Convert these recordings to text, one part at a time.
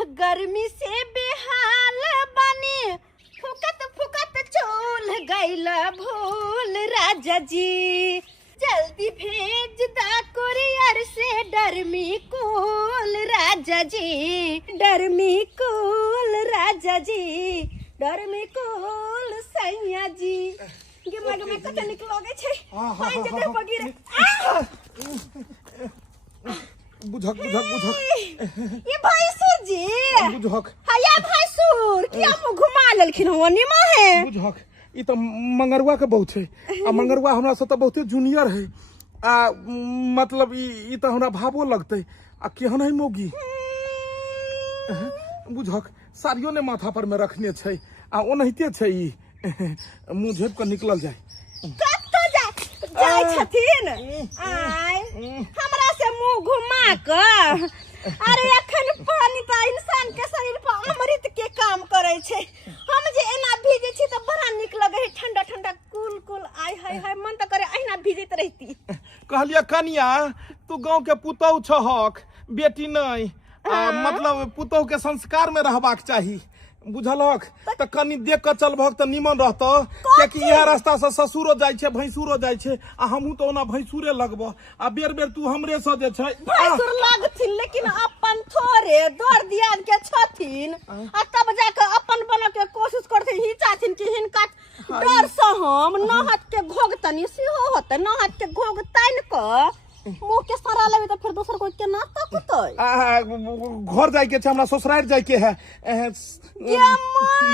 गर्मी से बेहाल बनी फुकत फुकत चूल गईल भूल राजा जी जल्दी भेज दा कुरियर से डरमी कूल राजा जी डरमी कूल राजा जी डरमी कूल सैया जी गिमग में कत निकलोगे छे पानी जते बगिरे बुझक बुझक बुझक ये भैंसुर जी बुझक हया भैंसुर क्या मुंह घुमा लेलखिन हो निमा है बुझक ई तो मंगरुआ के बहुत है आ मंगरुआ हमरा से तो बहुते जूनियर है आ मतलब ई तो हमरा भावो लगते आ केहन है मोगी बुझक साड़ियों ने माथा पर में रखने छै आ ओनहिते छै ई मुंह झेप के निकलल जाए कब तो जाय छथिन आय हमरा से मुंह घुमा क अरे अखन पानी तो इंसान के शरीर पर अमृत के काम करे छै हम जे एना भीजे छी त बड़ा निक लगे है ठंडा ठंडा कूल कूल आय हाय हाय मन त करे अहिना भीजत रहती कहलिया कनिया तू गांव के पुतौ छहक बेटी नहीं मतलब पुतौ के संस्कार में रहबाक चाहिए बुझलक त कनी देख के चलबक त निमन रहत कि यह रास्ता से ससुरो जाय छे भैंसुरो जाय छे आ हमहू तो ओना भैंसुरे लगबो आ बेर बेर तू हमरे से जे छै भैंसुर लगथिन लेकिन अपन थोड़े दौड़ दियाद के छथिन आ तब जाके अपन बन के कोशिश करथिन ही चाहथिन कि हिनका डर से हम नहत के घोग तनी सेहो होते नहत के घोग तन क मुंह के सरा लेबे त फिर दोसर कोई के ना तकतै घर जाय के छै हमरा ससुराल जाय के है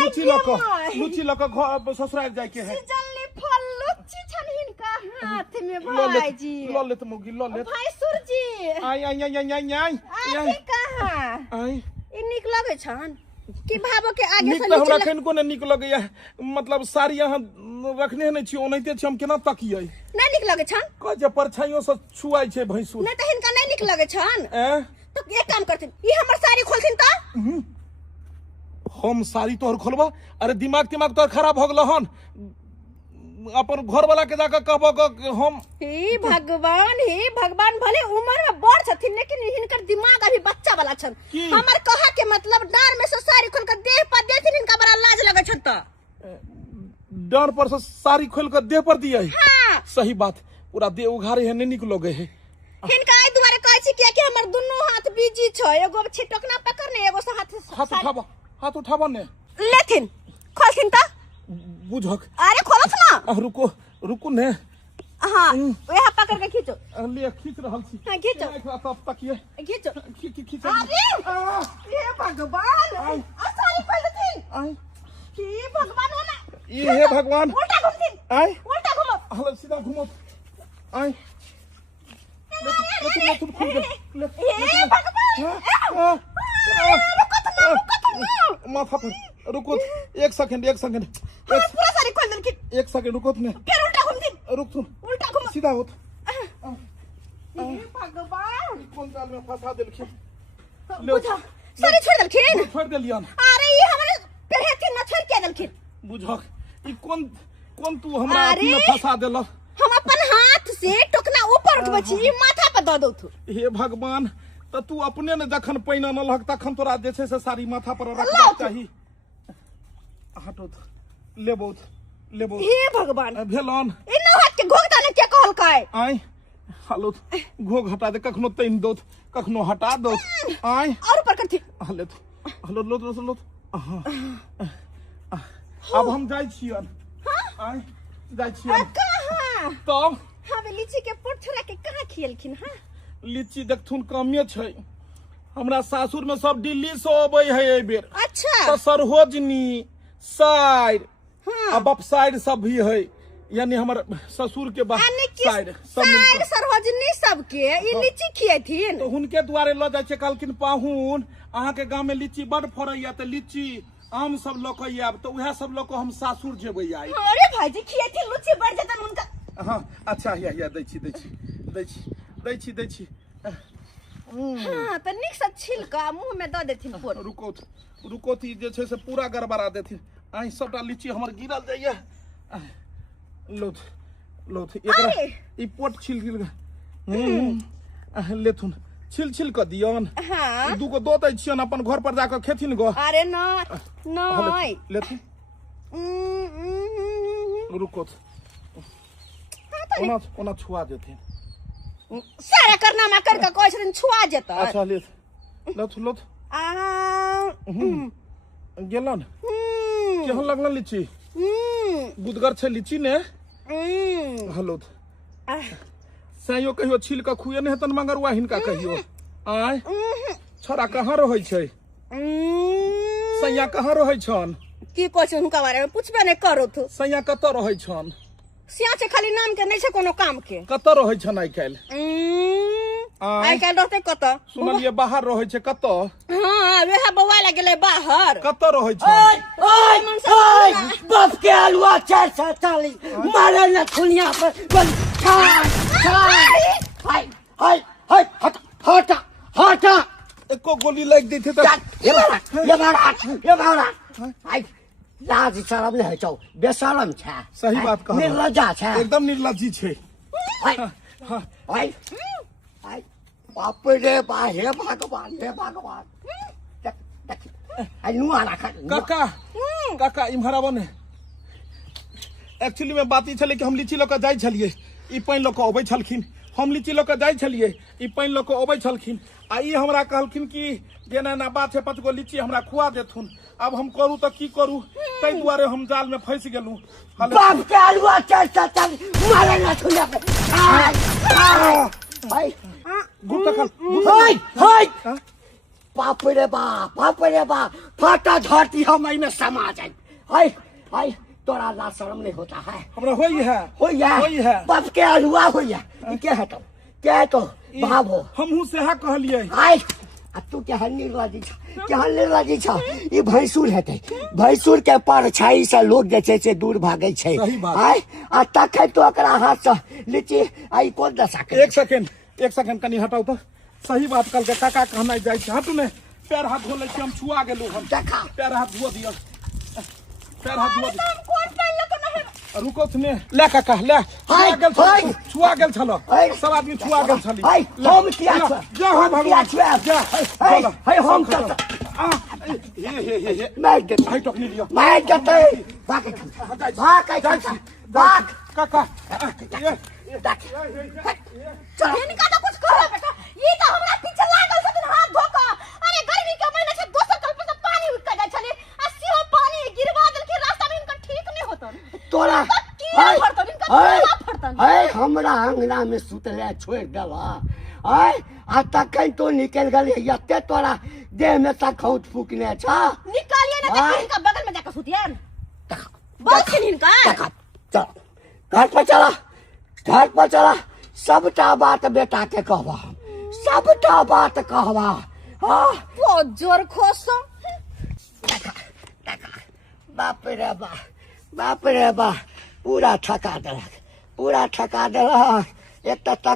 लुची लक घर ससुराल जाय के है जल्दी फल लुची छन हिनका हाथ में भाईजी ल ले त मोगी ल ले भैंसुर जी आई आई आई आई आई आई कहां आई ई निक लगे छन कि भाबो के आगे निक से हमरा कनको ने निक लगैया मतलब साड़ी यहाँ रखने नहीं छी ओनहिते छी हम केना तकियै नहीं निक लगे छन क जे परछाइयों से छुआई छै भैंसुर नहीं त हिनका नहीं निक लगे छन ए तो एक काम करथिन ई हमर साड़ी खोलथिन त हम साड़ी तोहर खोलबा अरे दिमाग तोहर खराब भ गेल हन अपन घर वाला के जाकर कहब हम हे भगवान भले उम्र में बड़ छथिन लेकिन हिनकर दिमाग अभी बच्चा वाला छन हमर कहा के मतलब डार में से साड़ी खोल के देह पर देथिन हिनका बड़ा लाज लगे छन त डार पर से साड़ी खोल के देह पर दिए हां सही बात पूरा देह उघारे है नहीं निक लगे है हिनका आई दुआरे कहै छी कि हमर दुनु हाथ बिजी छ एगो छिटकना पकड़ने एगो से हाथ उठाबा ने लेथिन खोलथिन त बुझक अरे खोलत ना रुको ने हां ओहे पकड़ के खींचो ले खींच रहल छी हां खींचो तब तकिए खींचो खींच अरे ये भगवान साड़ी खोलथिन आई की भगवान हो ना ये हे भगवान उल्टा घुमथिन आई उल्टा घुमो हल सीधा घुमो आई ले तुम खुल गए हे भगवान माथा पर रुको एक सेकंड पूरा साड़ी खोल देलखिन एक सेकंड रुको तुमने फिर उल्टा घुमथिन रुक तुम उल्टा घुमो सीधा होत हे भगवान कौन जाल में फंसा देलखिन बुझा साड़ी छोड़ देलखिन छोड़ देलियन अरे ये हमरे पहथिन न छोड़ के देलखिन बुझक ई कौन तू हमरा अथी में फंसा देल हम अपन हाथ से टोकना ऊपर उठबै छी माथा पर द दौ तू हे भगवान त तू अपने ने जखन पैना न लहक तखन तोरा जे छै से साड़ी माथा पर रखना चाहिए हटो लेबो हे भगवान भेलन इ न हाथ के घोगता ने के कहल काय आई हालो घोग हटा दे कखनो तैन दो कखनो हटा दो आई और ऊपर करथि हलो लो अब हम जाय छियन आई जाय छियन कहां तब हवे लीची के पोट छोड़ा के कहां खियलखिन हां लीची देखथुन कमे छै हमरा सासुर में सब दिल्ली से अबै है ए बेर अच्छा तो सरहोजनी साइड अब साइड सब भी है यानी हमर ससुर के साइड साइड सरहोजनी सब के ई लीची खियथिन तो हुनके द्वारे ल जाय छै कहलखिन पाहुन अहाँ के गांव में लीची बड़ फरैया त लीची आम सब लोक आब तो उहे सब लोक हम सासुर जेबै आई अरे भाईजी खियथिन लीची बढ़ जतन उनका हां अच्छा या दै छी हां त निक से छिलका मुंह में द देथिन पोट रुको ती जे छै से पूरा गड़बड़ा देथिन आई सबटा लीची हमर गिरल जाइए लोथ एकरा ई पोट छिल गिल लेथुन छिल छिल कर दियन हाँ दूगो दो दै छियन अपन घर पर जाकर खेथिन गो अरे न नहीं लेथिन रुको ओना छुआ देथिन सारा करनामा करके कहै छथिन छुआ जेतै अच्छा ले लथ गेलन केहन लगलन लीची गुदगर छै लीची ने हलो सैयो कहियो छील के खुए ने हेतन मंगरुआ हिनका कहियो आय छोरा कहाँ रहै छै सैया कहाँ रहै छन की कहै छै हुनका बारे में पूछबे नहीं करो तो सैया कतऽ रहै छन सिया छै खाली नाम के नहीं छै कोनो काम के कतऽ रहै छन आइ काल्हि आइ काल्हि रहतै कतऽ सुनलिए बाहर रहै छै कतऽ हाँ वेहा बौआ लग गेलै बाहर कतऽ रहै छन ओए बाप के अलुआ 440 मारे न खुनिया पर हाय हटा एको गोली लाग दैथे त ये बाड़ा हाय लाज शरम नहीं छौ बेशरम छ सही बात कह निर्लज्जा छ एकदम निर्लज्जी छै हाय हाय बाप रे बा हे भगवान आई नुआ राखा काका इम्हर आबो ने एक्चुअली में बात ई छले कि हम लीची ल के जाय छलिए ई पानी ल के अबै छलखिन हम लीची ल के जाय छलिए ई पानी ल के अबै छलखिन आ ई हमरा कहलखिन कि जेना ना बात है 5 गो लीची हमरा खुआ देथुन अब हम करू त की करू तै दुआरे हम जाल में फंस गेलू बाप के अलुआ 440 मारे न खुनिया पर हाय हाय बाप रे बा फाटा झाटी हम में समा जाए हाय तोरा ला शर्म नहीं होता है हमरा होई है बाप के अलुआ होई है क्या है तो क्या तो बाबू हमहू सेहा कहलिए हाय आ तू क्या निर्लज्जी छ ई भैंसुर हेतै भैंसुर के परछाई से लोग जे छै से दूर भागै छै हाय आ तखै तो ओकरा हाथ से लीची आई कोन दशा के एक सेकंड कनी हटाओ तो सही बात कल के काका कहना जाय छै हटू ने पैर हाथ धो ले छी हम छुआ गेलू हम देखा पैर हाथ धो दियो पैर हाथ धो दियो कोन पानी ल के नहीं रुको थने ले काका ले छुआ गेल छलो सब आदमी छुआ गेल छली हाय हम किया जा हो भगवान जा हाय हम तो हे मैं दे भाई टोकनी लियो मैं जते भाग काका चल इनका तो कुछ करो बेटा ये तो हमरा पीछे लागल छथिन हाथ धोका अरे गर्मी के महीना छै दोसर कल पे पानी उठ के जाय छले आ सेहो पानी गिरवा देल के रास्ता में इनका ठीक नहीं होतन तोरा हाय हमरा अंगना में सुतले छोड़ देला हाय आ तखन तो निकल गेल यते तोरा देह में तखौत फूकने छ निकालिए ना तो इनका बगल में जाकर सुतिए बहुत छिन इनका चल घर पर चला सबटा बात बेटा के कहबा सबटा बात कहबा हां बहुत जोर खोसो बाप रे बा पूरा ठका देलक एक तक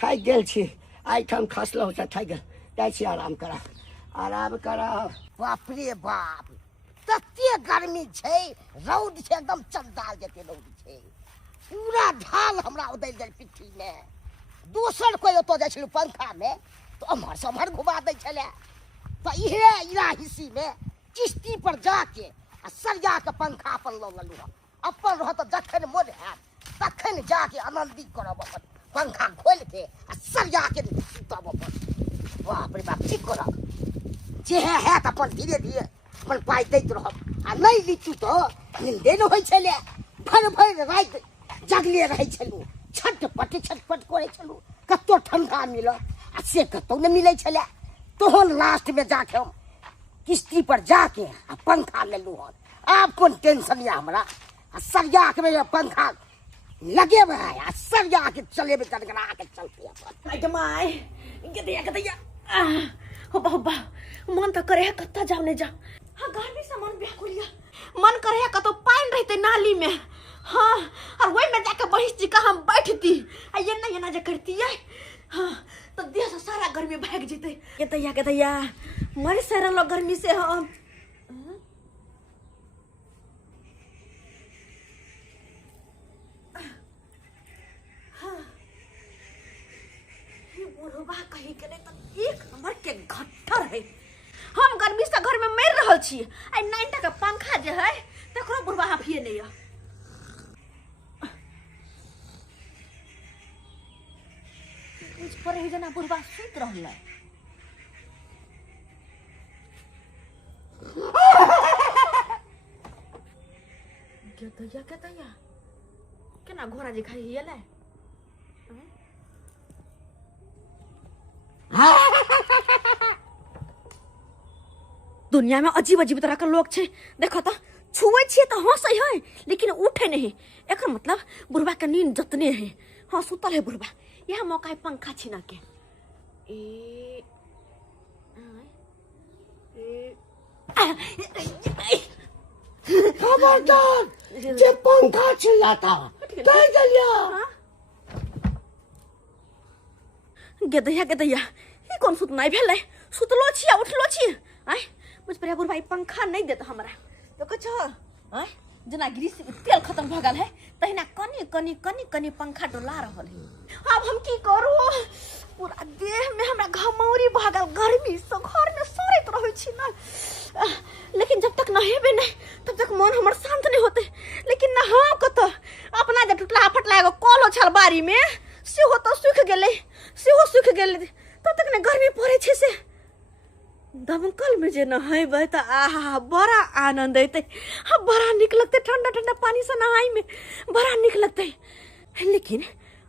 थक गेल छी आई ठाम खसलो से थक गेल जाइ छी आराम करा बाप रे बाप तते गर्मी छै रौद छै एकदम चंदाल जते रौद छै पूरा ढाल हमरा उदल गेल पिट्ठी में दोसर कोई ओतो जाइ छल पंखा में तो अमहर समहर घुमा दै छले तो इहे इला हिस्सी में किश्ती पर जाके आ सरिया के पंखा अपन ल लेलु अपन रह तो जखन मोन हैत तखन जाके आनंदी करब अपन पंखा खोल के आ सरिया के सुतब अपन बाप रे बाप ठीक करब जे है त अपन धीरे धीरे अपन पाई दैत रहब आ नहीं लीचू तो नींदे न होइ छले भर रात जगले रहै छलु छटपट करे छलु कतो ठंडा मिल आ से कतो न मिलै छले तोहन लास्ट में जाके हम किश्ती पर जाके आ पंखा लेलू हन आप कौन टेंशन या हमरा आ सरिया के में पंखा लगे भाई आ सरिया के चले में गड़गड़ा के चलते अपन आई माय गदिया होबा मन त करे है कत्ता जाओ ने जा हां गर्मी से मन व्याकुलिया मन करे है कतो पानी रहते नाली में हाँ और वही में जाके बहिस जी का हम बैठती आ ये ना जे करती है हाँ तो देह से सारा गर्मी भाग जेते के तैया मरे सारा लोग गर्मी से हम हाँ ये बोलो बुढ़वा कहीं के नहीं तो एक नंबर के घट्टर है। हम गर्मी से घर में मर रहल छी, आई 9 का पंखा जे है तकरो बुढ़वा हाफिए नहीं है। इस पर ही जना बुढ़वा सुत रहल है। क्या केना घोड़ा जी खाई हियले। दुनिया में अजीब अजीब तरह के लोग छे। देखो तो छुए छिए तो हंसै है लेकिन उठे नहीं। एकर मतलब बुढ़वा के नींद जतने है। हाँ सुतल है बुढ़वा। यह मौका है पंखा छीना के। खबरदार जे पंखा चिल्लाता दे दिया। गेदैया ई कौन सुत नहीं भेलै। सुतलो छिया उठलो छिए। आय मुझ पर बुढ़वा पंखा नहीं देता हमरा तो कुछ आय जना ग्रीस तेल खत्म भ गेल है तहिना कनी कनी कनी कनी पंखा डोला रहल है। अब हम की करू। पूरा देह में हमरा घमौरी भ गेल। गर्मी से घर में सोरैत रहै छी ना। लेकिन जब तक नहेबे नहीं तब तक मन हमर शांत नहीं होते। लेकिन नहाओ कत अपना जे टूटला फटला एगो कलो छल बारी में सेहो तो सूख गेलै तब तक ने गर्मी पड़े छे से। दमकल में जे नहाइबै त आहा बड़ा आनंद अइतै। हाँ बड़ा निक लगते ठंडा ठंडा पानी से नहाई में बड़ा निक लगते। लेकिन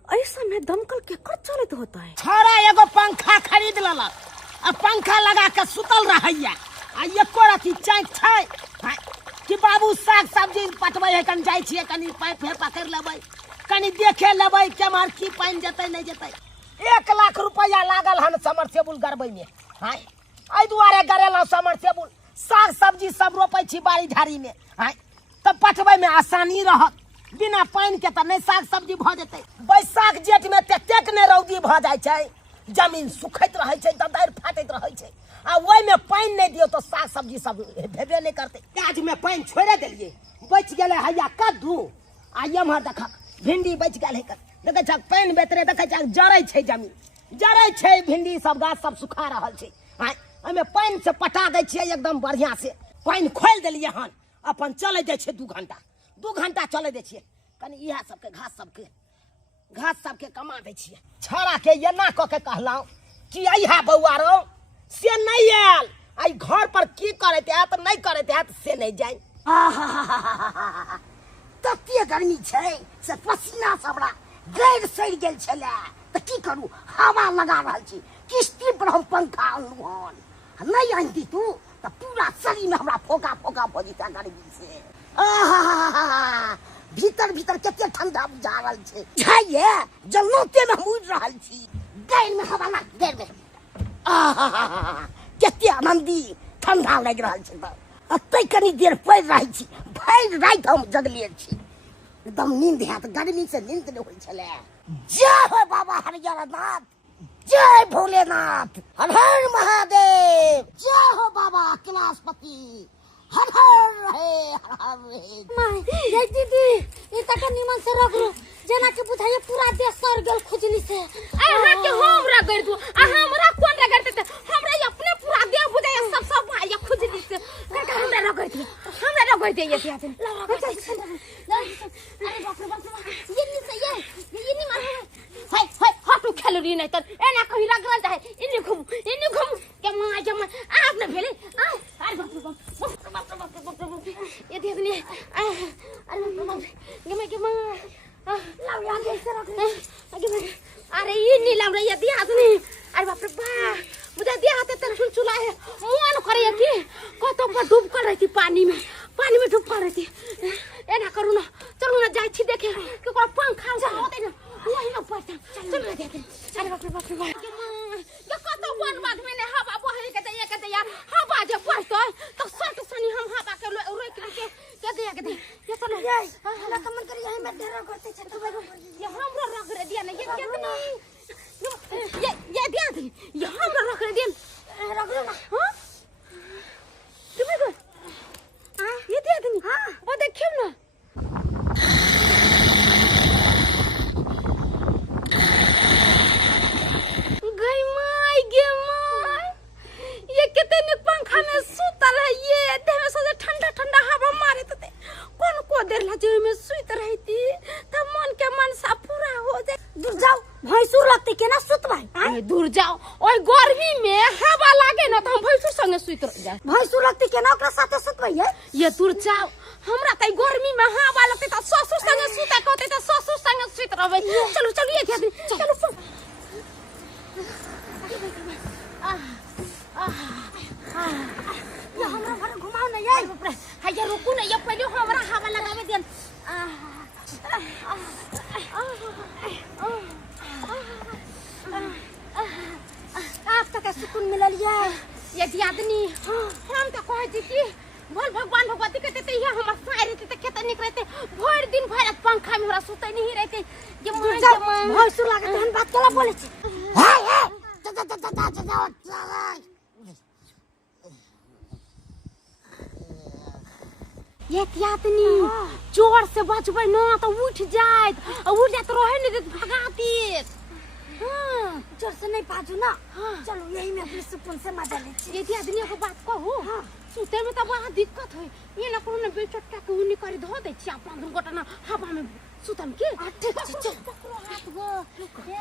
ऐसा में दमकल के कर चलत होता है। छोरा एगो पंखा खरीद लला आ पंखा लगा के सुतल रहैया आ एको रति चाँक छै कि बाबू साग सब्जी पटबै है कन जाइ छियै कनी पाइप फेर पकड़ लेबै कनी देखे लेबै केमहर की पानि जेतै नहीं जेतै। 1 लाख रुपया लागल हन समरसेबुल गड़बै में। हाय एहि दुआरे गरेलहुँ समरसेबुल। साग सब्जी सब रोपै छी बाड़ी झाड़ी में। हाय तब पटबै में आसानी रहत। बिना पानि के तो नहीं साग सब्जी भ जेतै। बैसाख जेठ में ततेक ने रौदी भ जाइ छै जमीन सुखैत रहै छै ददारि फाटैत रहै छै आ ओहि में पानि नहीं दियौ तो साग सब्जी सब भेबे नहीं करतै। प्याज में पानि छोड़े देलियै बच गेलै हैया कद्दू आ एम्हर देखक भिंडी बच गेल है। देखै छक पानि बेतरे देखै छक जड़ै छै जमीन जड़ै छै भिंडी सब गाछ सब सुखा रहल छै। आय ओहिमे पानि से पटा दै छियै एकदम बढ़िया से। पानि खोलि देलियै हन अपन चलै दै छै 2 घंटा चलै दै छियै। कनी इएह सबके घास सबके कमा दै छियै। छौड़ा के एना कऽ के कहलहुँ कि अइहा बौआ रौ से नहीं आयल। आई घर पर की करैत हैत नहीं करैत हैत से नहीं जाय। तते गर्मी छै से पसीना सबरा गैर सड़ि गेल छलै तऽ की करू हवा लगा रहल छी। किस्ती पर हम पंखा अनलहुँ हन नहीं आनती तू तऽ पूरा शरीर में हमरा फोका फोका भऽ जेतै गर्मी से। भीतर भीतर कते ठंडा बुझा रहल छै ये जन्नते में हम उड़ि रहल छी। गैर में हवा लाग गैर में कते आनंदी ठंडा लागि रहल छै। अतै कनी देर पड़ि रहै छी भरि राति हम जगले छी। एकदम नींद हैत गर्मी से नींद नहीं होइ छलै। जय हो बाबा हरिहरनाथ जय भोलेनाथ हर हर महादेव जय हो बाबा कैलाशपति हर हर रहे। माय ये दीदी ई तक निमन से रख लो जना के बुझाइए पूरा देह सर गेल खुजली से। अहाँ के हम रगड़ दू हमरा कोन रगड़ते त हमरा अपने पूरा देह बुझाइए सब भाई खुजली से। का हमरा रगड़ दे ये थियाथिन। अरे बाप रे ये नहीं सही है ये नहीं मार हाय हटू खेलरी नहीं त एना कहि रगड़ जाए इन्ने घुम के मां आपने भेले अरे बाप ये थियाथिन अरे बाप के मां लाव यार ऐसे रख अरे ये नीलम रे ये थियाथिन अरे बाप रे बा मुझे दिया हाथे तेरे चुलचुला है मन करे कि कतो पर डूब कर रही थी पानी में डूब कर रही थी। ए ना करू ना चलू ना जाई छी देखे कि कोई पंखा उठा होते ना वही में पड़ता चल रे देखे। अरे बाप रे ये कतो वन बाद में ने हवा बहे के दे यार हवा जे पड़तो तो सट सनी हम हवा के रोक के दे ये चलो ये हला कमन करी यही में डेरा करते छ तो ये हमरो रख रे दिया ना ये कितनी ये दिया थी ये हमरो रख रे दिया रख लो ना। हां तुम्हें को हां ये दिया थी हां वो देखियो ना गई संगे सुत रह जा भैंसुर लगती केना ओकरा साथे सुतबैये ये दूर जाओ हमरा तई गर्मी में हवा लगते त ससुर संगे सुता कहते त ससुर संगे सुत रहबै चलो चलो ये ध्यान चलो ये हमरा घर घुमाओ न ये हाय रुकू ना ये पहले हमरा हवा लगावे देन आप तक सुकून मिलल ये दियादनी हम त कह दी कि भोल भगवान भगवती कहते थे ये हम सारे रहते थे खेत निक रहते भर दिन भर पंखा में हमरा सुते नहीं रहते ये मां भैंसुर लागत हन बात केला बोले छी ये दियादनी जोर से बजबै ना तो उठ जात उठ जात रहे नहीं देत भगा देत जोर से नहीं पाजू ना चलो यही में अपने सुकून से मजा ले छी ये दियादनी को बात कहू सुते में तो बड़ा दिक्कत है ये ना कोनो बेचटका के उनी कर धो दे छी अपन दुर्घटना हवा में सुतम के ठीक छै चल पकड़ो हाथ गो ए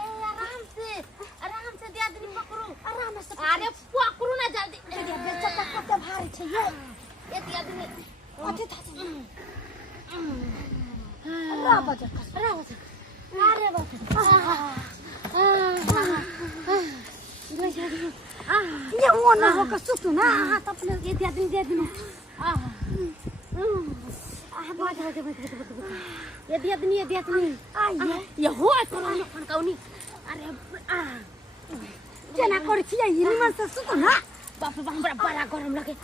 आराम से दियादनी पकड़ो आराम से अरे पकड़ो ना जल्दी ये बेचटका कते भारी छै ये दियादनी अथी था रा बजा अरे ये वो ना हो का सुतू ना हाथ अपने ये दियादनी दे दिनु ये दियादनी आइए ये हो करो अपन कौनी अरे जना कर छी ये निमन से सुतू ना बाप रे हमरा बड़ा गरम लगे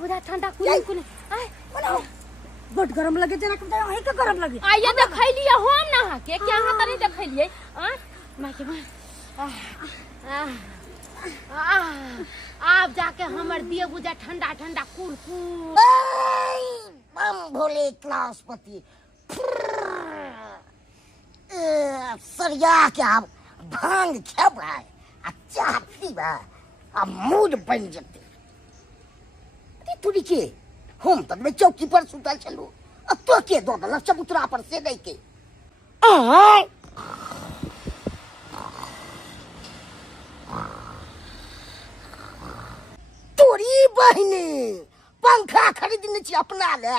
बुझा ठंडा कुनी बनाओ बड गरम लगे जना के वही के गरम लगे आइए देखैलिए हम ना के क्या हां तनी देखैलिए मां के आप जाके हमर दिए बुझा ठंडा ठंडा कुरकुर बम भोले क्लासपति सरिया के आप भांग खेब है आ चाहती बा आ मूड बन जते तुरी के हम तक में चौकी पर सुतल चलू अब तो के दो दल चबूतरा पर से नहीं के तोरी बहनी पंखा खरीदने छी अपना ले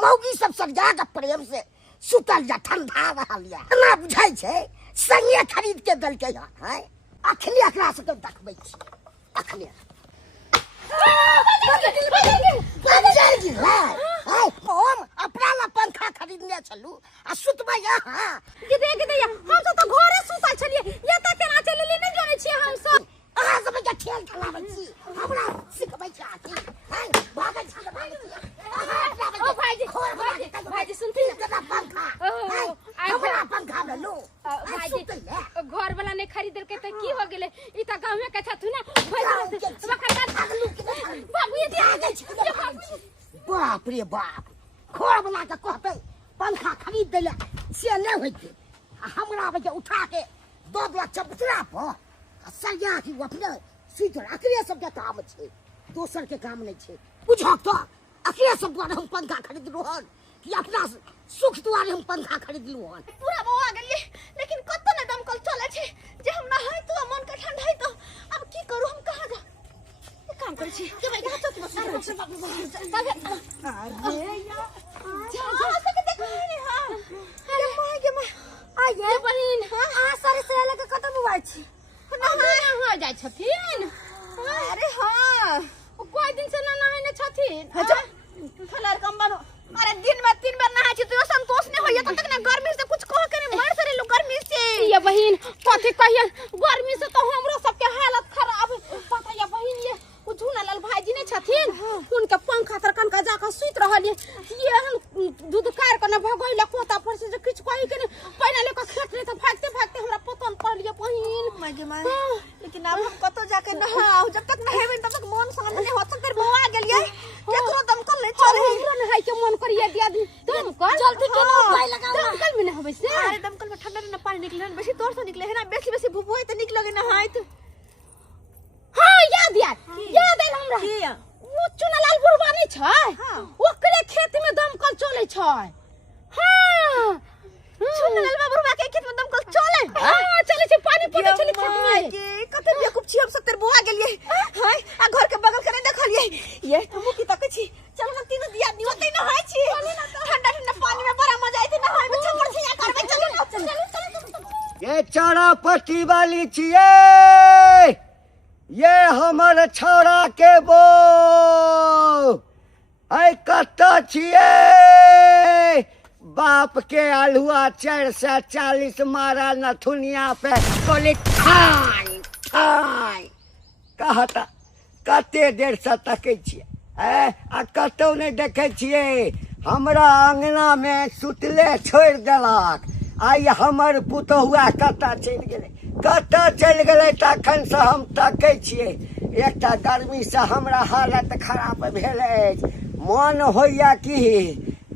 मौगी सब सरिया के प्रेम से सुतल जा ठंडा रहल या ना बुझाई छै संगे खरीद के दल के है अखनी एकरा से देखबै छी अखनी हम अपना ला पंखा खरीदने चलू आ सुतबै यहाँ गिदे हम सब तो घरे सुतल छलिए ये त केना चलली नहीं जाने छी हम सब अहाँ सब के खेल खेलाबै छी हमरा सिखबै छी आथी भागै छी ओ भाईजी सुनती ना पंखा हमरा पंखा में लो भाईजी घर वाला ने खरीद के त की हो गेले ई त गांव में के छथु ना बाबू ये दिया बाप रे बाप घर वाला के कहते पंखा खरीद देले से नहीं होते हमरा बजे उठा के दो दो चबूतरा पर सरिया की अपने सीधे अकरे सब के काम छे दोसर के काम नहीं छे बुझो तो अकरे सब द्वारा हम पंखा खरीद रोहन कि अपना सुख द्वारे हम पंखा खरीद लुहन पूरा बवा गेलिए लेकिन कत्तो न दमकल चले छे जे हम ना है तो मन के ठंडा है तो अब की करू हम कहां जा काम कर छी के भाई हाथ तो अरे यार जा के देख रे हां अरे मां आइए बहिन आ सारे से लगे कत बुआई छी ना हो जाय छथिन अरे हां कोई दिन से ना नहाय न छथिन अच्छा फलार कम बनो अरे दिन में 3 बार नहाय छी तो संतोष नहीं होय तब तक ना गर्मी से कुछ कह के मर सरे लो गर्मी से ये बहिन कथि कहिए गर्मी से तो हमरो सब के हालत खराब पता ये बहिन ये झूना लाल भाईजी ने छथिन उनके पंखा तर कनका जाकर सुत रहलिए ये हम दूध कार के न भगैला पोता पर से किछ कहि के पहिना लेके खेत रे त भागते भागते हमरा पतन पड़लिए बहिन मागे मां लेकिन अब हम कतो जाके नहाओ जब तक नहेबे तब तक मन शांत नहीं हो सकते बवा गेलिए केकरो दमकल ले चले हमरा नहाय के मन करिए दियादी दमकल जल्दी के ना उपाय लगाओ दमकल में न होबे से अरे दमकल में ठंडा न पानी निकले बेसी तोर से निकले है ना बेसी भूबोय त निक लगे नहाय तो हां याद आइल हमरा वो चुनालाल बुढ़वा नहीं छै ओकरे खेत में दमकल चले छै हां सुन ले बाबू बा के खेत में दमकल चले हां चले छै पानी पड़े चले खेत में के कते बेकूफ छी हम सब तेरे बुआ गेलिए हां आ घर के बगल करे देखलिए ये हमहु की तकै छी चल हम तीनों दिया दी होतै न हाय छी ठंडा ठंडा पानी में बड़ा मजा आइते न हाय में छपड़ छिया करबे चल ये चौरापट्टी वाली छिए ये हमर छौड़ा के बो आई कत्ता छिए बाप के अलुआ 440 मारा नथुनिया पे बोली ठाई ठाई कहता कते देर से तकै छिए आ कतौ नहीं देखे छिए हमरा अंगना में सुतले छोड़ देलक आई हमर पुतहुआ कत्ता चलि गेलै तखन से हम तकै छिए एकटा गर्मी से हमरा हालत खराब भेल अछि मन होइया कि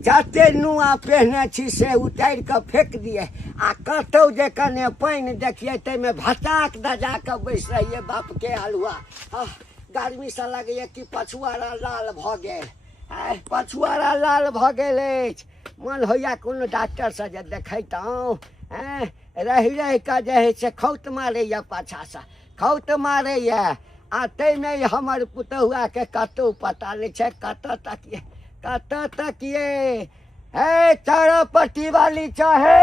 जते नुआ पहने छी से उतारि कऽ फेंक दिए आ कतौ जे कने पानि देखिए ताहिमे भटाक दजा कऽ बैस रहिए बाप के हलुआ गर्मी से लगैया कि पछुआरा लाल भऽ गेल पछुआरा लाल भऽ गेल अछि मन होइया कोनो डॉक्टर से जे देखैतहुँ रहि कऽ जे है से खौत मारैया पाछासँ खौत मारैया आ ताहिमे हमर पुतहुआ के कतौ पता नहि छै कतऽ तकिए हे चौरापट्टी वाली चाहे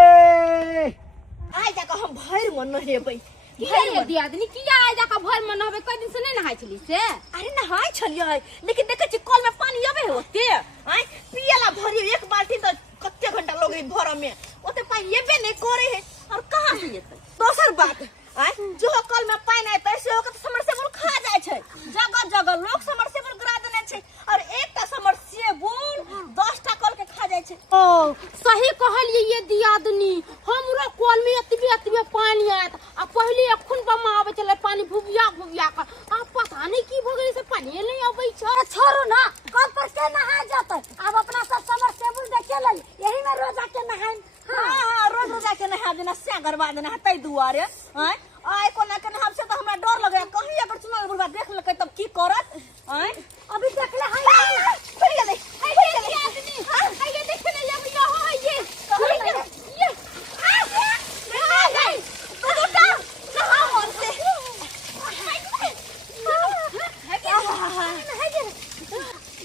आइ जाके हम भरि मन नहेबै भरि दियादनी किया आइ जाके भरि मन नहेबै कई दिन से नहीं नहाय छली से अरे नहाय छलियै लेकिन देखे छी कल में पानी आबे है ओते आइ पियला भरी एक बाल्टी तो कते घंटा लगे भर में ओते पानी एबे नहीं करे है और कहां से एतै दोसर बात आइ जो कल में पानी आइतै से ओकर समरसेबुल खा जाय छै जगह जगह लोग समरसेबुल गिरा देने छै और एकटा समरसेबुल 10 टा कल के खा जाय छै ओ सही कहलिए ये दियादनी हमरो कल में एतबे पानी आयत आ पहले एखन बमा आबै छले पानी भुबिया का आ पता नहीं की भ गेलै से पानी नहीं आबै छै छोड़ू ना कल पर के नहा जाते अब अपना सब समरसेबुल देखे ले यही में रोजा के नहाए हां रोज रोज के नहा देना से गरबा देना तै दुआरे हैं आइ कोना के नहाब से तो हमरा डर लगैया कहीं अगर चुनाव बुढ़वा देख लेकै तब की करत हैं अभी देख ले हां खुल गेलै आदमी हां ये देख ले अब यो हो ये ये नहा गई तो बेटा नहा और से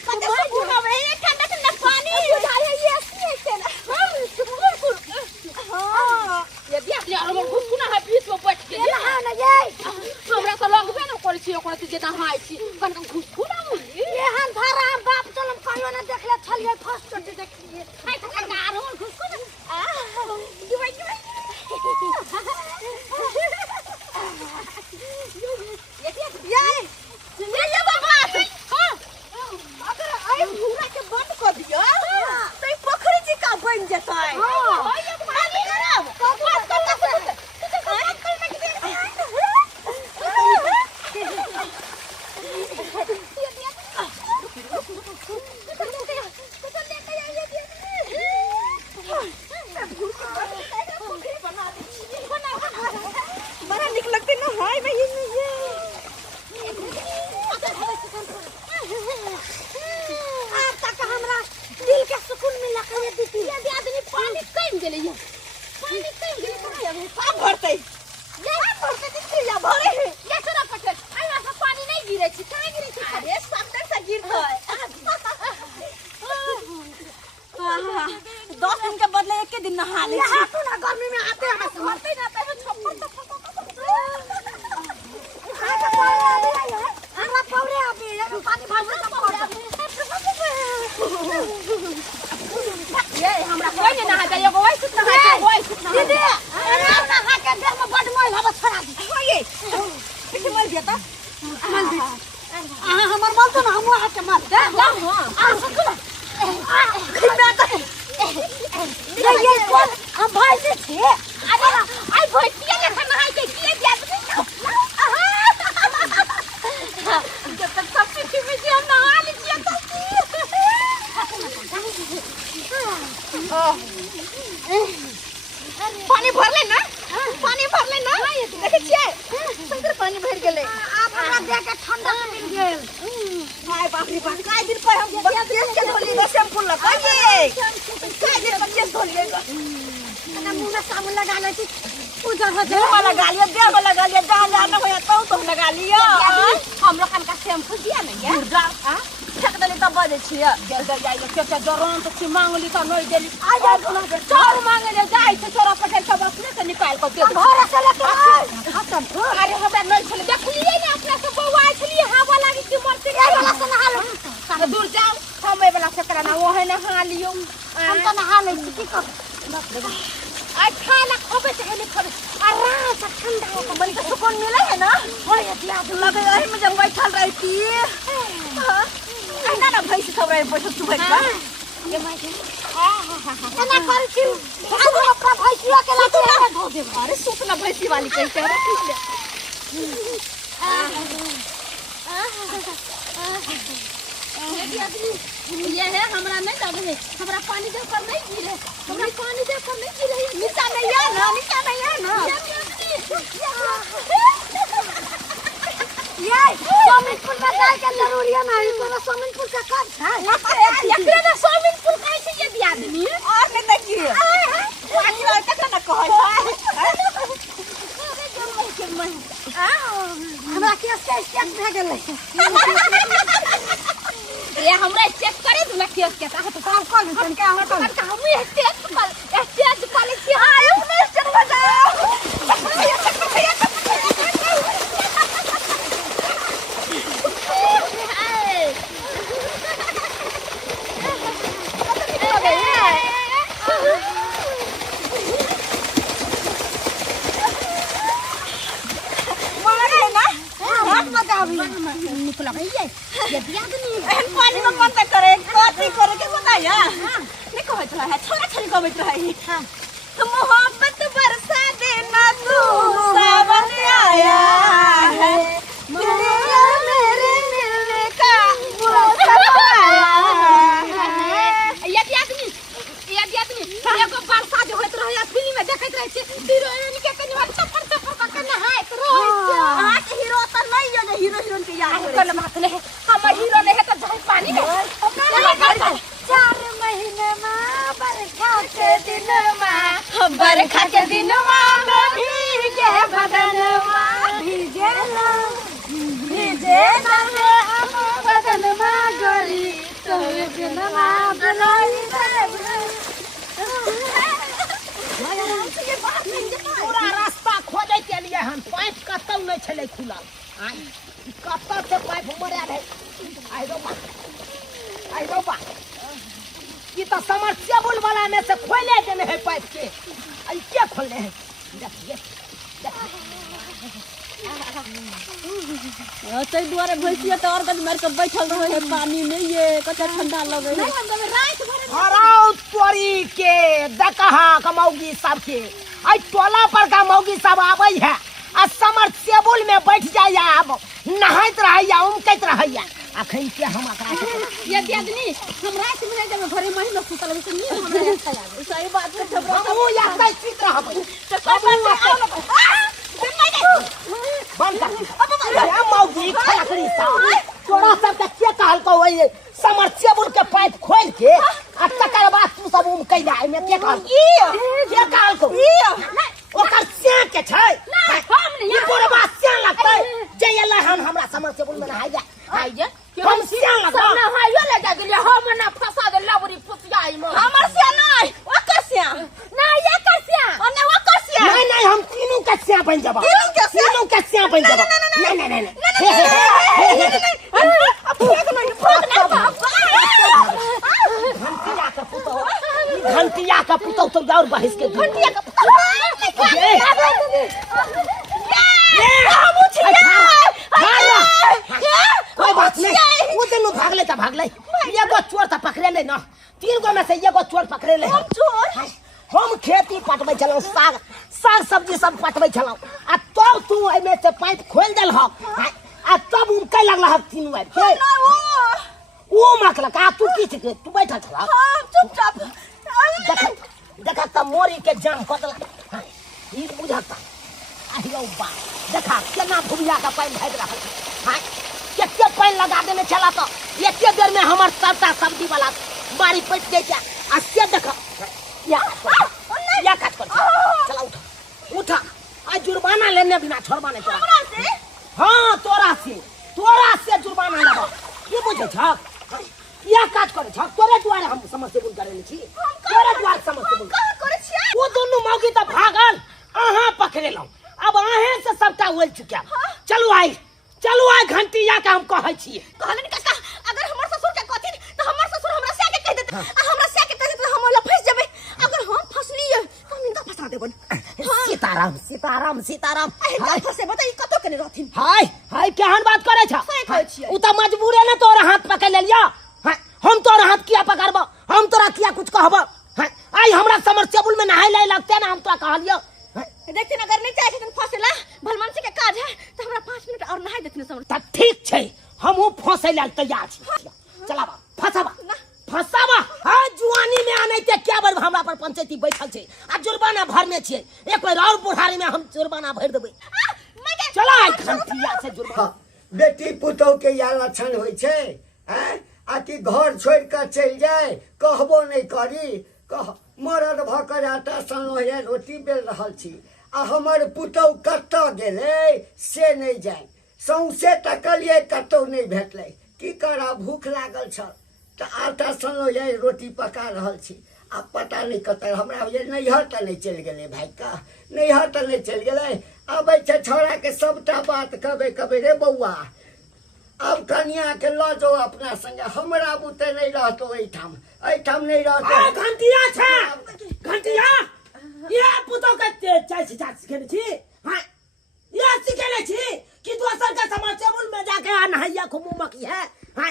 कते बुढ़वा है ये ठंडा ठंडा पानी बुझाय है ये सी है ना हां ये देख ले हमर घुसकुना है बीच में बैठ के नहा ना ये हमरा तो लगबे न करै छी ओकरा से जे नहाय छी कन घुसकुना मुली ये हम धारा हम बाप चलम कहियो ना देख ले छलिए फर्स्ट चोट देखलिए आई त गार हो घुसकुना जुबाई ये बाबा हां अगर आई भूरा के बंद कर दियो तो ई पोखरी जी का बन जेतै हां ये पानी खराब बस कर बड़ा निक लगते ना हाय मैं ये हमरा दिल के सुकून मिला करे दीदी ये आदमी पानी कम गेलै ये पानी कम गेलै कहां आबै सब भरतै ये भरतै दिखै या भरे है ये छोरा पटक आइला से पानी नहीं गिरै छी कहां गिरै छी अरे सब से गिरतै 10 दिन के बदले एक दिन नहा ले यहाँ तो ना गर्मी में आते हैं मरते ना तब छप्पर हमरा पौरे आबे ये पानी भागले सब पौरे ये हमरा कोई नहीं नहा जाए एगो ओइ सुत नहा जाए ओइ सुत नहा दीदी अरे नहा के देह में बड मैल हवा छोड़ा दी ये किथे मर गया था मल दी हमर मन तो ना हम वहां के मर दे आ सुन ये कौन हम भाई से छे अरे आई भटिया लेखा नहाय के किए दिया जब तक सब पीछे में से हम नहा लीजिए पानी भरले ना देखे छिए सुंदर पानी भर गेले आप हमरा देह के ठंडा मिल गेल हाय बाप रे बाप काय दिन पर हम बस के धोली शैम्पू लगाइए काय दिन पर केस धोलिएगा ना मुंह में साबुन लगा ले कि उधर हो देह में लगा लिया, देह में लगा लिया, जहाँ जहाँ न होया तो लगा लिया। हम लोग का शैम्पू दिया नहीं है, फेंक देली तब बजे छियै। के जरन तो छी मांग ली त नहीं देली। आ जा चोर मांगे ले जाई छै, चोरा पटेल सब अपने से निकाल के दे दे। घर से लेके खत्म। अरे हमरा नहीं छले, देखलिए ना अपना से बौआ छलिए, हवा लागी कि मरते। ए वाला से नहा लो। दूर जाओ, हम ए वाला से कराना वो है नहा लियो। हम तो नहा ले की कर। आ खाना खोबे चाहे नहीं खोबे, आराम से ठंडा हो तो मन का सुकून मिले है ना। हो या लगे यही में जब बैठल रही थी। ना भैंस सब रहे बैठल सुबह का। ये माय ना कर छी। हम अपना भैंसिया के लाते धो दे। अरे सूप ना भैंसी वाली कैसे है ठीक है। ये है हमरा नहीं लगे है, हमरा पानी दे कर नहीं गिरे, हमरा पानी दे कर नहीं गिरे। नीचा नहीं है ना, नीचा नहीं है ना। ये स्विमिंग पूल में जाए के जरूरी है नहीं तो स्विमिंग पूल का काम है। एकरा ना स्विमिंग पूल कैसे ये दिया आदमी और नहीं देखिए पानी वाला तक ना कहै हमरा के स्टेप भे गेलै। ये हमरा स्टेप करे तू ना केस के ता तो काम कर तन का हम तो हम स्टेज वाले की आयो ना स्टेज बजाओ। निकला भाई ये दिया नहीं पानी में बंद करे कथी करे के बताया नहीं कहत रहा है छोरा छोरी कहत रहा है। तो मोहब्बत बरसा देना तू सावन आया है, मेरे मिलने का मौसम आया है। ये आदमी एगो बरसा जो होत रहे फिल्म में देखत रहे छै हीरोइन के कनी चप्पल चप्पल का नहात रहे छै। हां के हीरो त नहीं है, हीरो हीरोइन के याद है बात नहीं। हम हीरो नहीं है तो जाए पानी में 4 महीने में बरखा के दिन में बरखा के दिन में भीगे बदन भीगे ना बदन में गोरी तो दिन में बनाई पूरा रास्ता खोजे के लिए हम पाइप कतौ नहीं छले खुला। आई कतौ से पाइप मरे है। आई रो बा ये तो समरसेबुल वाला में से खोले देने है पाइप के। आई के खोले है देखिए तै दुआरे भैंसिया तो और गज मार के बैठल रहे है पानी में। ये कते ठंडा लगे है रात भर हराउ तोरी के देखहा कमौगी सब के। आई टोला पर का मौगी सब आबै है आ समरसेबुल में बैठ जाय, अब नहाइत रहैया उमकैत रहैया। अखन के हम एकरा ये आदमी हम रात में जब घरे महीना सुतल है तो नींद हमरा अच्छा आवे। सही बात के जब हमहू यादै चित रहबै तो बंद कर या मौगी खलकड़ी सा तोरा सब के कहल को ओइ समरसेबुल के पाइप खोल के आ तकर बाद तू सब उमकै जाय में के कहल को ओकर से के छै हम नहीं ई पूरा बात से लगतै जे एलै हमरा समरसेबुल में नहाय जा आई जे हम से लगतै सब ना हायो लगा गेलिए हम ना फसा दे लबरी फुसियाई में हमर से नहीं ओकर से नहीं ये कर से ओने ओकर से नहीं हम तीनों के से बन जबा तीनों के से बन जबा नहीं घंटिया का पुतौ तो और बहिस के घंटिया का कोई बात नहीं वो दिन भाग ले एगो चोर तो पकड़े ले ना 3 गो में से एगो चोर पकड़े ले। हम खेती पटबै छलौ, साग सब्जी सब पटबै छलौ आ तब तू एमे से पाइप खोल देल ह आ तब उनके लगला ह 3 बार ओ मतलब का तू की छी तू बैठल छला चुपचाप देखा त मोरी के जान कतला ई बुझाता। आहियो बा देखा केना भुबिया का पानी भैद रहल हां केते पानी लगा देने छला तो एते देर में हमर सबटा सब्जी वाला बारी पट जाय आ से देखा या कट कर छोड़बा नहीं तोरा हमरा से हाँ तोरा से जुर्माना लेबा की बुझे छ या काज करे छ तोरे द्वारे हम समस्तीपुर करे छी तोरे द्वारे समस्तीपुर का करे छियै वो दोनों मौगी तो भागल अहाँ पकड़े लो अब अहें से सबटा उल चुका चलू आई घंटी या के हम कहै छी कहलन काका अगर हमर ससुर के कहथिन त हमर ससुर हमरा से के कह देत आ हमरा से के कह देत हम ओला फंस जेबै अगर हम फसलिए त हम इनका फंसा देबन सीताराम हाय फसे बताई कतो केने रहथिन हाय केहन बात करे छ सही कहै छियै उ त मजबूर है ना तोरा हाथ पकड़ ले लिया हम तोरा हाथ किया पकड़ब हम तोरा किया कुछ कहब आई हमरा समरसेबुल में नहाय ले लगते ना हम तोरा कहलियो देखथिन अगर नहीं चाहे त फसेला भलमानसी के काज है त हमरा 5 मिनट और नहाय देथिन समर त ठीक छै हमहु फंसे लेल तैयार छी चलाबा फसाबा हां जुआनी में आनैते क्या बार हमरा पर पंचायती बैठल छै आ जुर्माना भरने छियै एक बेर और बुढ़ारी में हम जुर्माना भर देबै चला घंटिया से जुर्माना बेटी पुतौह के या लक्षण होइ छै हैं आ कि घर छोड़ के चल जाए कहबो नहीं करी कह मरद भकर आटा सनलो है रोटी बेल रहल छी आ हमर पुतौह कत गेलै से नहीं जाए सौंसे तकलिए कतौ नहीं भेटलै की करा भूख लागल छ त आटा सनलो है रोटी पका रहल छी आ पता नहीं कतऽ हमरा ये नैहर त नहीं चल गेलै भाई का नैहर त नहीं चल गेलै आबै छै छौड़ा के सबटा बात कहबै रे बौआ अब कन्या के ल जाओ अपना संगे हमरा बुते नहीं रहतो एठाम नहीं रहतो घंटिया ये पुतो के चाय सिखेने छी हां ये सिखेने छी कि दोसर के समरसेबुल में जाके नहाइया खुमुमकी है हां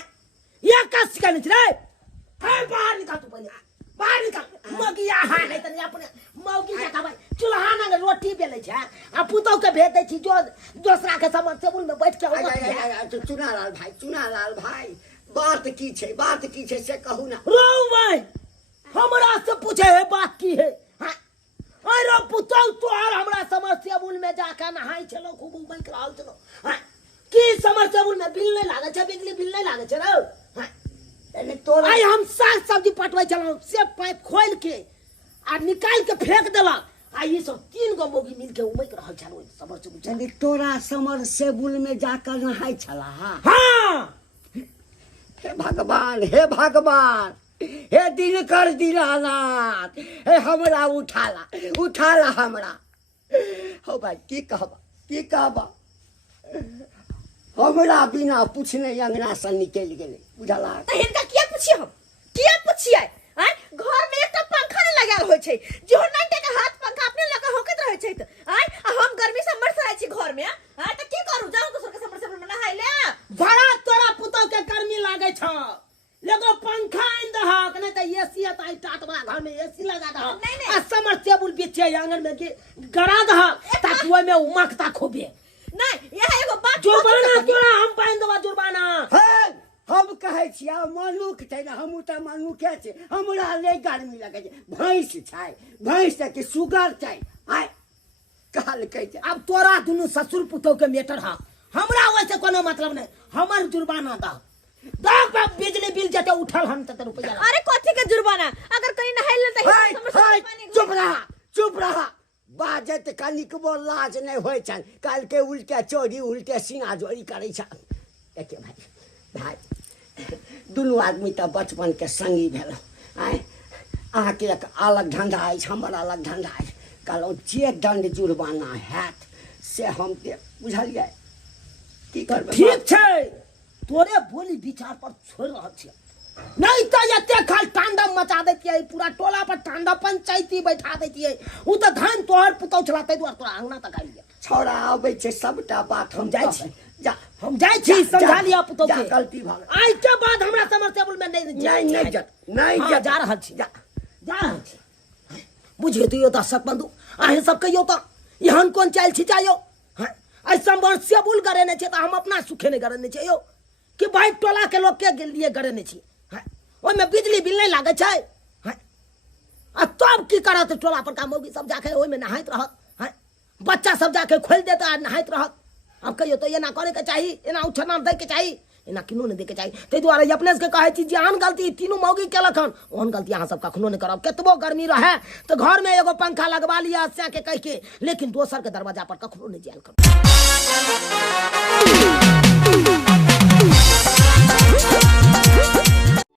ये का सिखेने छी रे हां बाहर निकाल तू पहले बाहर निकाल मगिया हां नहीं त अपने मौगी के खाबै चूल्हा न रोटी बेले छै आ पुतो के भेज दै छी जो दोसरा के समरसेबुल में बैठ के चुनालाल भाई बात की छै से कहू ना रो भाई हमरा से पूछे है बात की है अरे पुतो तोहर हमरा समरसेबुल में जाके नहाई छलो खूब बैठ रहल छलो की समरसेबुल में बिल नहीं लागे छै बिजली बिल नहीं लागे छै रे एने तोरा आई हम साग सब्जी पटबै छलो से पाइप खोल के आ निकाल के फेंक देला आ ये सब 3 गो मोगी मिल के उमैक रहल छलो समरसेबुल यानी तोरा समरसेबुल में जाकर नहाई छला हां हे भगवान हे दिनकर दीनानाथ हे हमरा उठाला हमरा हो भाई की कहबा हमरा बिना पूछने अंगना से निकल गेले बुझला त हिनका किया पूछिए हैं घर में एकटा पंखा न लगाल होय छै जो नंटे के हाथ पंखा अपने लगा होकत रहे छै त हैं हम गर्मी से मर जाय छी घर में हैं त की करू जाऊ दोसर के समरसेबुल में नहाय ले बड़ा तोरा पुतो के गर्मी लागे छ लगो पंखा इन दहक नहीं त एसी त आई टाट वाला घर में एसी लगा दह नहीं। आ समरसेबुल बीचे आंगन में के गड़ा दह ताकि ओय में उमकता खोबे नहीं यह एगो बात जुर्माना तोरा हम पाइन देबा जुर्माना हम कहै छियै मनुख छै ना हम त मनुखे छै हमरा ले गर्मी लगे छै भैंस छै कि सुगर छै आय कहल कहै छै अब तोरा दुनु ससुर पुतो के मेटर हा हमरा ओय से कोनो मतलब नहीं हमर जुर्माना दा बिजली बिल जते उठल हम त रुपया अरे कथी के जुर्माना अगर कहीं नहाय ले त चुप रहा बाजत कनिक बो लाज नहीं होय छन काल के उल्टे चोरी उल्टे सीना जोरी करे छ देखिए भाई दुनू आदमी त बचपन के संगी भेल आय अहाँ के एक अलग धंधा अछि हमर अलग धंधा अछि कहलहुँ जे दंड जुर्माना हैत से हम दे बुझलियै की करबै ठीक छै तोरे बोली विचार पर छोड़ रहल छी नहीं तो एते खाल तांडव मचा देतियै पूरा टोला पर तांडव पंचायती बैठा देतियै उ त धान तोहर पुतौ चला तै दुआर तोरा अंगना तक आइले छौड़ा आबै छै सबटा बात हम जाइ छी जा हम जाइ छी समझा लिया पुतौ के गलती भ गेल आज के बाद हमरा समरसेबुल में नहीं जा रहल छी जा रहल छी बुझियो दियो दर्शक बंधु अहे सब कहियो त एहन कोन चाल छी जायो आई समरसेबुल करे ने छै त हम अपना सुखे ने करे ने छै यो कि भाई टोला के लोग के लिए करे ने छी ओय में बिजली बिल नहीं लागे छै आ तब की करत टोला पर का मौगी सब जाके ओय में नहाइत रहत बच्चा सब जाके खोल देता नहाइत रहत अब कहियो तो एना करे के चाही एना उछना दे के चाही एना किनो ने दे के चाही तै दुआरे अपने से कहै छी जे आन गलती तीनों मौगी केलखन ओहन गलती अहाँ सब कखनो नहीं करब केतबो गर्मी रहे तो घर में एगो पंखा लगवा लिया से के कह के लेकिन दोसर के दरवाजा पर कखनो नहीं जायल कर। हाँ